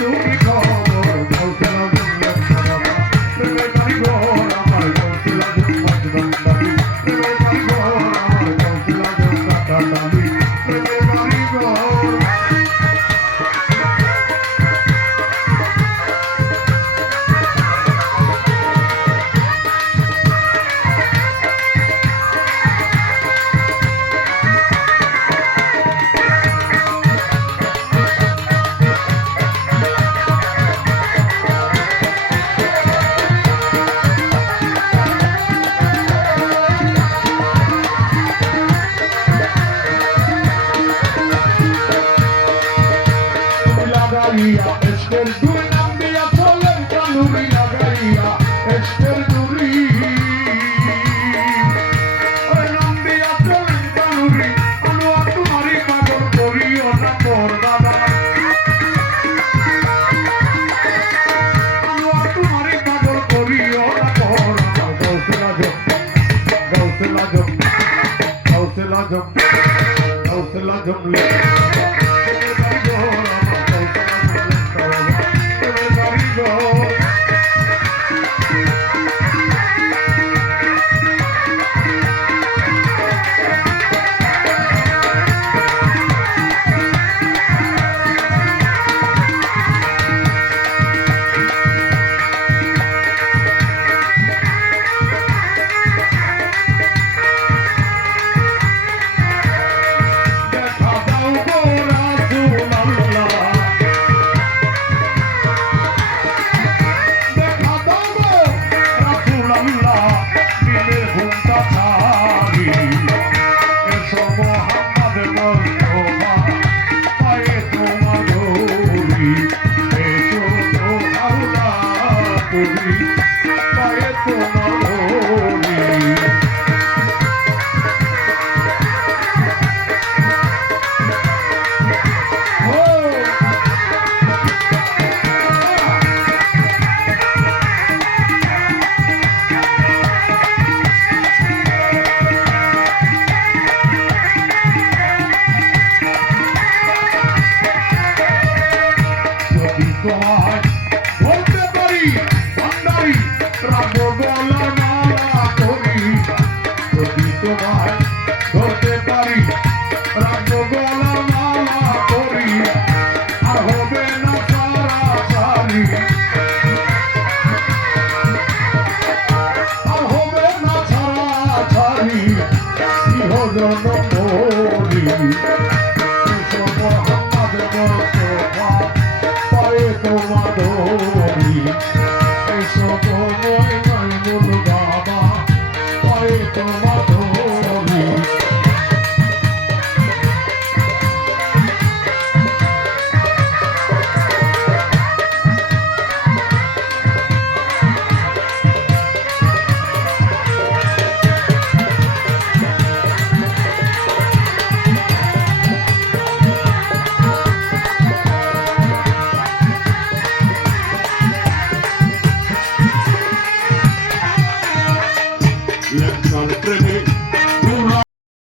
তুমি খবর কৌশলা জুমলা বাবা প্রেমের কারিগর আমার কৌশলা জুমলা দাবি প্রেমের কারিগর আমার কৌশলা জুমলা দাবি প্রেমের কারিগর Esper duri nambiya solen kanuri lagaiya Esper duri Oy nambiya solen kanuri anu tumhari pagol koriyo na por dada anu tumhari pagol koriyo na por gausela jom gausela jom gausela jom gausela jom le Let's not